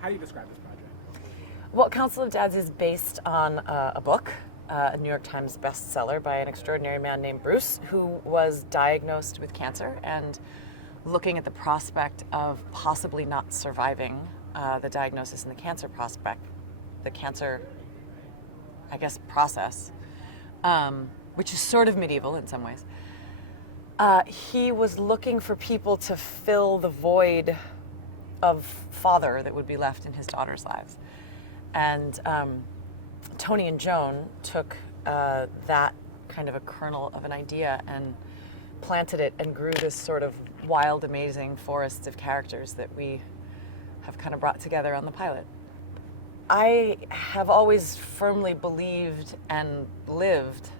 How do you describe this project? Well, Council of Dads is based on a book, a New York Times bestseller by an extraordinary man named Bruce, who was diagnosed with cancer and looking at the prospect of possibly not surviving the diagnosis and the cancer I guess, process, which is sort of medieval in some ways. He was looking for people to fill the void of father that would be left in his daughter's lives. And Tony and Joan took that kind of a kernel of an idea and planted it and grew this sort of wild, amazing forest of characters that we have kind of brought together on the pilot. I have always firmly believed and lived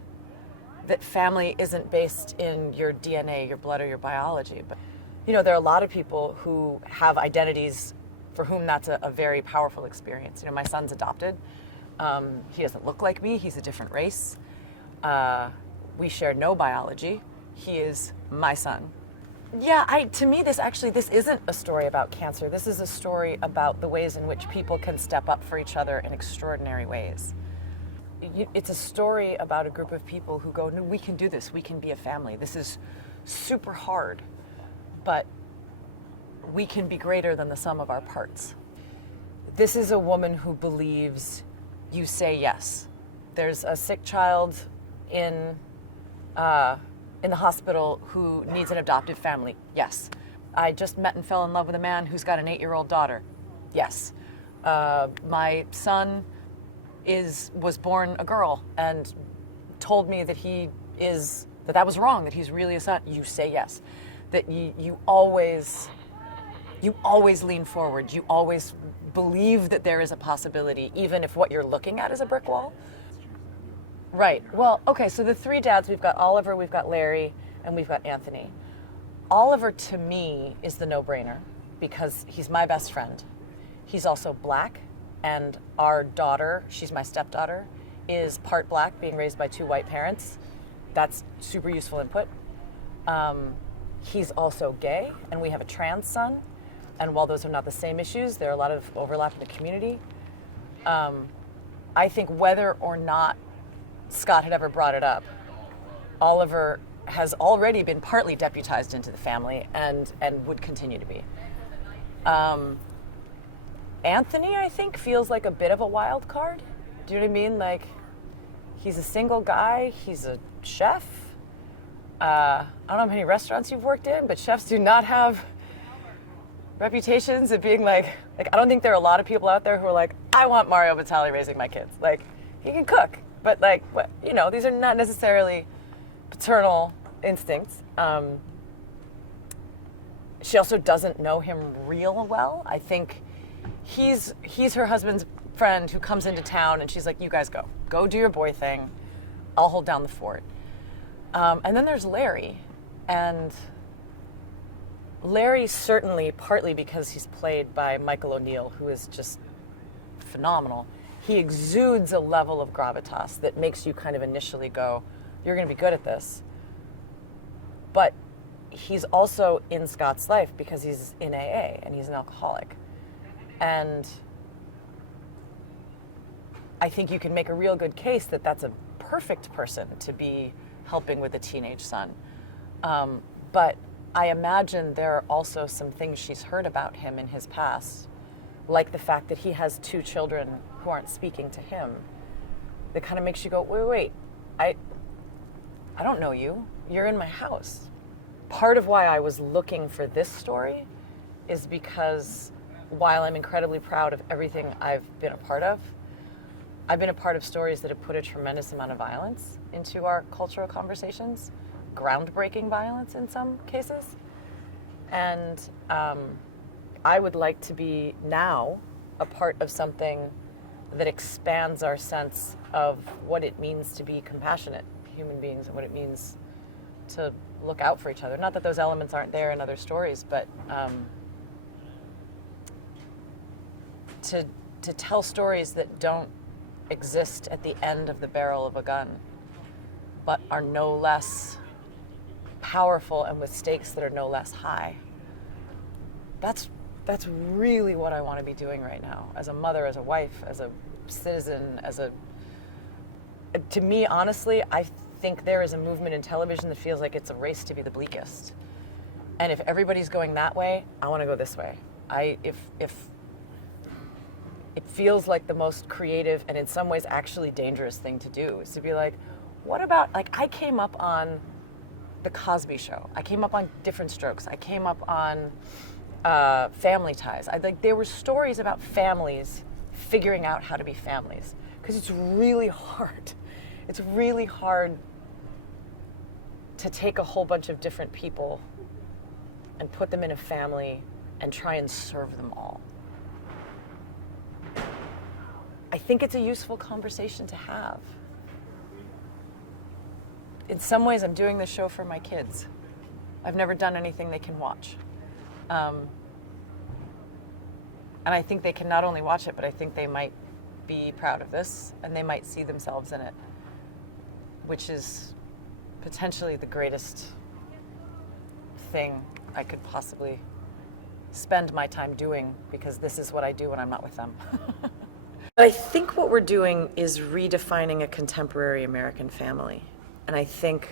that family isn't based in your DNA, your blood, or your biology. But, you know, there are a lot of people who have identities for whom that's a very powerful experience. You know, my son's adopted. He doesn't look like me. He's a different race. We share no biology. He is my son. Yeah, to me, this isn't a story about cancer. This is a story about the ways in which people can step up for each other in extraordinary ways. It's a story about a group of people who go, no, we can do this. We can be a family. This is super hard, but we can be greater than the sum of our parts. This is a woman who believes you say yes. There's a sick child in the hospital who needs an adoptive family. Yes. I just met and fell in love with a man who's got an 8-year-old daughter. Yes. My son was born a girl and told me that that was wrong, that he's really a son. You say yes. That you always lean forward. You always believe that there is a possibility, even if what you're looking at is a brick wall. Right. Well, okay, so the 3 dads, we've got Oliver, we've got Larry, and we've got Anthony. Oliver, to me, is the no-brainer because he's my best friend. He's also Black, and our daughter, she's my stepdaughter, is part Black, being raised by 2 white parents. That's super useful input. He's also gay, and we have a trans son, and while those are not the same issues, there are a lot of overlap in the community. I think whether or not Scott had ever brought it up, Oliver has already been partly deputized into the family and would continue to be. Anthony, I think, feels like a bit of a wild card. Do you know what I mean? Like, he's a single guy, he's a chef. I don't know how many restaurants you've worked in, but chefs do not have reputations of being like I don't think there are a lot of people out there who are like, I want Mario Batali raising my kids. Like, he can cook. But these are not necessarily paternal instincts. She also doesn't know him real well. I think he's her husband's friend who comes into town and she's like, you guys go do your boy thing. I'll hold down the fort. And then there's Larry. And Larry, certainly partly because he's played by Michael O'Neill, who is just phenomenal. He exudes a level of gravitas that makes you kind of initially go, you're going to be good at this. But he's also in Scott's life because he's in AA and he's an alcoholic. And I think you can make a real good case that that's a perfect person to be helping with a teenage son. But I imagine there are also some things she's heard about him in his past, like the fact that he has 2 children who aren't speaking to him, that kind of makes you go, wait, I don't know you. You're in my house. Part of why I was looking for this story is because while I'm incredibly proud of everything I've been a part of, I've been a part of stories that have put a tremendous amount of violence into our cultural conversations, groundbreaking violence in some cases. And I would like to be now a part of something that expands our sense of what it means to be compassionate human beings and what it means to look out for each other. Not that those elements aren't there in other stories, but to tell stories that don't exist at the end of the barrel of a gun, but are no less powerful and with stakes that are no less high. That's that's really what I want to be doing right now, as a mother, as a wife, as a citizen, to me, honestly, I think there is a movement in television that feels like it's a race to be the bleakest. And if everybody's going that way, I want to go this way. If it feels like the most creative and in some ways actually dangerous thing to do is to be like, what about, like, I came up on The Cosby Show. I came up on Different Strokes. I came up on Family Ties. There were stories about families figuring out how to be families, because it's really hard. It's really hard to take a whole bunch of different people and put them in a family and try and serve them all. I think it's a useful conversation to have. In some ways, I'm doing this show for my kids. I've never done anything they can watch. And I think they can not only watch it, but I think they might be proud of this, and they might see themselves in it, which is potentially the greatest thing I could possibly spend my time doing, because this is what I do when I'm not with them. But I think what we're doing is redefining a contemporary American family. And I think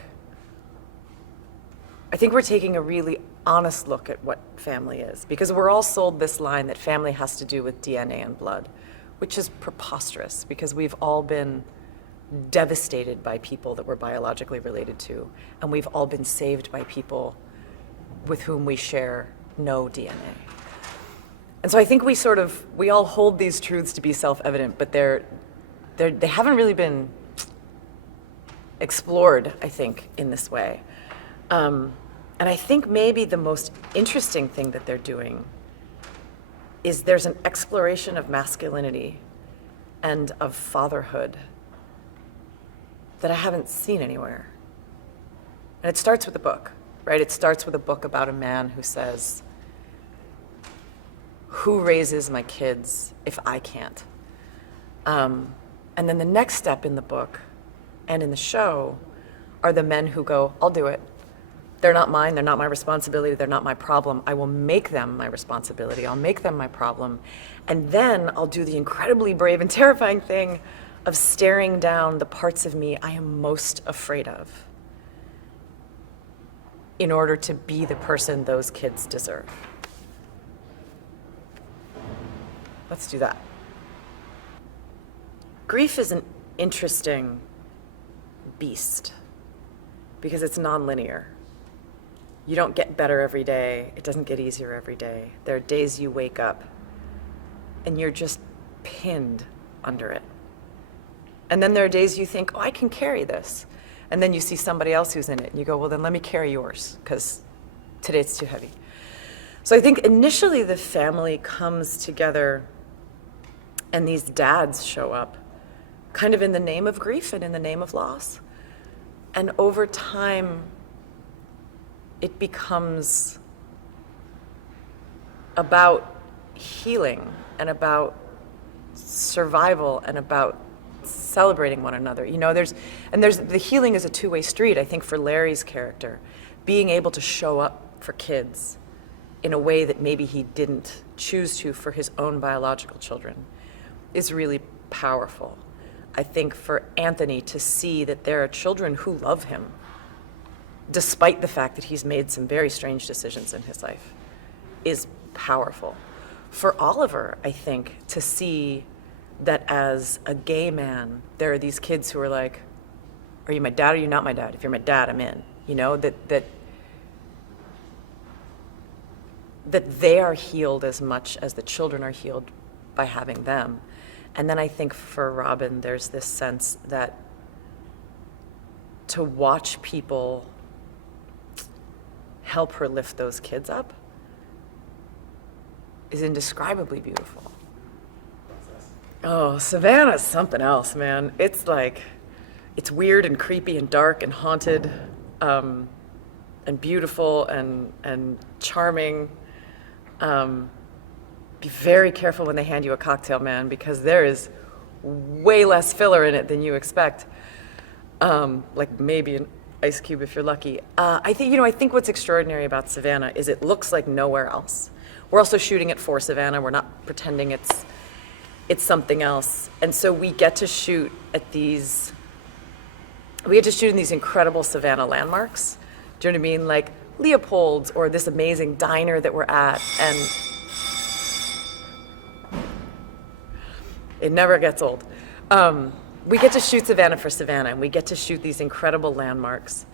we're taking a really honest look at what family is, because we're all sold this line that family has to do with DNA and blood, which is preposterous, because we've all been devastated by people that we're biologically related to, and we've all been saved by people with whom we share no DNA. And so I think we all hold these truths to be self-evident, but they haven't really been explored, I think, in this way. And I think maybe the most interesting thing that they're doing is there's an exploration of masculinity and of fatherhood that I haven't seen anywhere. And it starts with a book, right? It starts with a book about a man who says, who raises my kids if I can't? And then the next step in the book and in the show are the men who go, I'll do it. They're not mine, they're not my responsibility, they're not my problem. I will make them my responsibility, I'll make them my problem. And then I'll do the incredibly brave and terrifying thing of staring down the parts of me I am most afraid of in order to be the person those kids deserve. Let's do that. Grief is an interesting beast because it's nonlinear. You don't get better every day. It doesn't get easier every day. There are days you wake up and you're just pinned under it. And then there are days you think, oh, I can carry this. And then you see somebody else who's in it and you go, well, then let me carry yours because today it's too heavy. So I think initially the family comes together and these dads show up kind of in the name of grief and in the name of loss. And over time, it becomes about healing and about survival and about celebrating one another. You know, there's the healing is a two-way street, I think, for Larry's character. Being able to show up for kids in a way that maybe he didn't choose to for his own biological children is really powerful. I think for Anthony to see that there are children who love him, despite the fact that he's made some very strange decisions in his life, is powerful. For Oliver, I think, to see that as a gay man, there are these kids who are like, are you my dad or are you not my dad? If you're my dad, I'm in. You know, that they are healed as much as the children are healed by having them. And then I think for Robin, there's this sense that to watch people help her lift those kids up is indescribably beautiful. Oh, Savannah's something else, man. It's like, it's weird and creepy and dark and haunted, and beautiful and charming. Be very careful when they hand you a cocktail, man, because there is way less filler in it than you expect. Like maybe an ice cube if you're lucky. I think what's extraordinary about Savannah is it looks like nowhere else. we're also shooting it for Savannah. We're not pretending it's something else. And so we get to shoot in these incredible Savannah landmarks. Do you know what I mean? Like Leopold's, or this amazing diner that we're at, and it never gets old. We get to shoot Savannah for Savannah, and we get to shoot these incredible landmarks.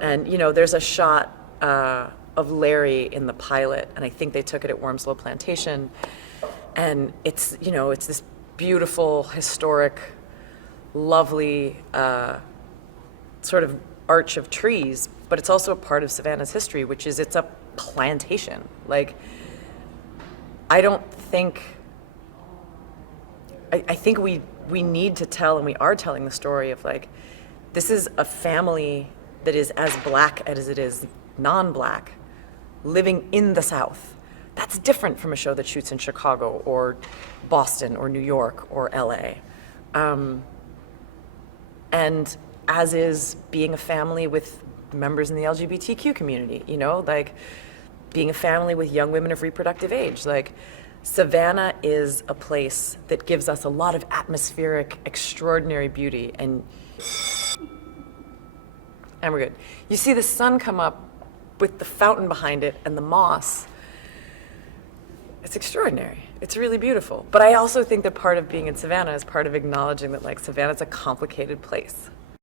And there's a shot of Larry in the pilot, and I think they took it at Wormslow Plantation. And it's this beautiful, historic, lovely sort of arch of trees, but it's also a part of Savannah's history, which is it's a plantation. Like, I think we need to tell, and we are telling the story of, like, this is a family that is as Black as it is non-Black, living in the South. That's different from a show that shoots in Chicago or Boston or New York or LA. And as is being a family with members in the LGBTQ community, like being a family with young women of reproductive age. Like, Savannah is a place that gives us a lot of atmospheric, extraordinary beauty, and we're good. You see the sun come up with the fountain behind it and the moss. It's extraordinary. It's really beautiful. But I also think that part of being in Savannah is part of acknowledging that, like, Savannah's a complicated place.